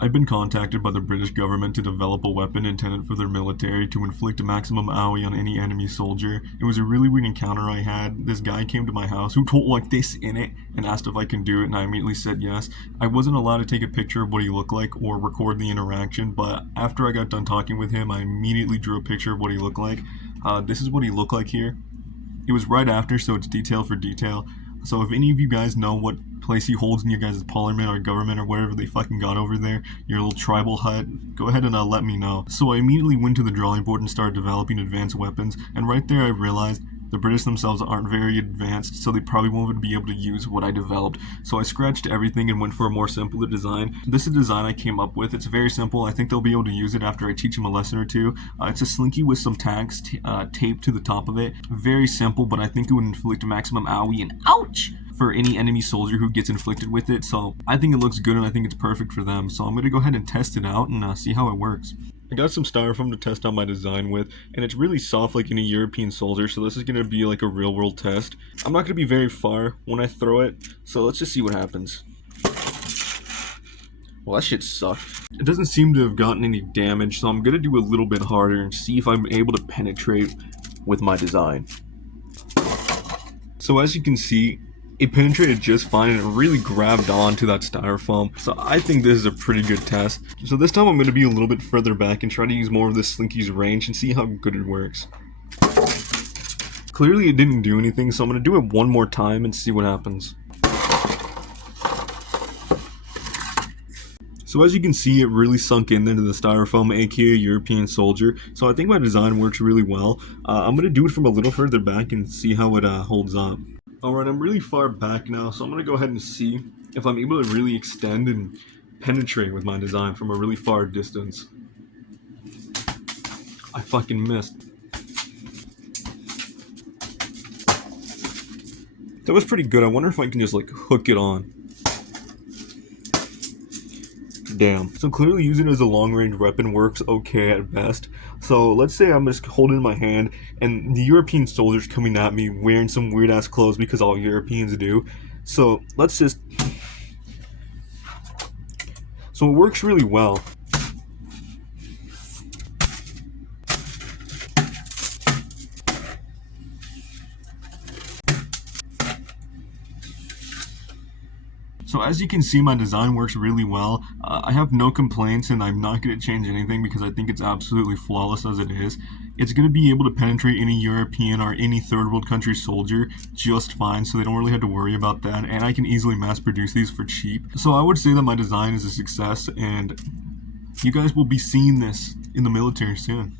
I've been contacted by the British government to develop a weapon intended for their military to inflict a maximum AOE on any enemy soldier. It was a really weird encounter I had. This guy came to my house who told like this in it and asked if I can do it, and I immediately said yes. I wasn't allowed to take a picture of what he looked like or record the interaction, but after I got done talking with him, I immediately drew a picture of what he looked like. This is what he looked like here. It was right after, so it's detail for detail. So if any of you guys know what place he holds in your guys' parliament or government or whatever they fucking got over there, your little tribal hut, go ahead and let me know. So I immediately went to the drawing board and started developing advanced weapons, and right there I realized the British themselves aren't very advanced, so they probably won't be able to use what I developed. So I scratched everything and went for a more simpler design. This is a design I came up with. It's very simple. I think they'll be able to use it after I teach them a lesson or two. It's a slinky with some tacks taped to the top of it. Very simple, but I think it would inflict maximum AOE and ouch for any enemy soldier who gets inflicted with it. So I think it looks good and I think it's perfect for them. So I'm going to go ahead and test it out and see how it works. I got some styrofoam to test out my design with, and it's really soft like any European soldier, so this is going to be like a real world test. I'm not going to be very far when I throw it, so let's just see what happens. Well, that shit sucked. It doesn't seem to have gotten any damage, so I'm going to do a little bit harder and see if I'm able to penetrate with my design. So as you can see, it penetrated just fine and it really grabbed onto that styrofoam. So I think this is a pretty good test. So this time I'm going to be a little bit further back and try to use more of this slinky's range and see how good it works. Clearly it didn't do anything, so I'm going to do it one more time and see what happens. So as you can see, it really sunk into the styrofoam, aka European soldier. So I think my design works really well. I'm going to do it from a little further back and see how it holds up. Alright, I'm really far back now, so I'm going to go ahead and see if I'm able to really extend and penetrate with my design from a really far distance. I fucking missed. That was pretty good. I wonder if I can just like hook it on. Damn. So clearly using it as a long-range weapon works okay at best. So let's say I'm just holding in my hand and the European soldier's coming at me wearing some weird-ass clothes because all Europeans do. So let's just... So it works really well. So as you can see, my design works really well. I have no complaints and I'm not going to change anything because I think it's absolutely flawless as it is. It's going to be able to penetrate any European or any third world country soldier just fine, so they don't really have to worry about that, and I can easily mass produce these for cheap. So I would say that my design is a success and you guys will be seeing this in the military soon.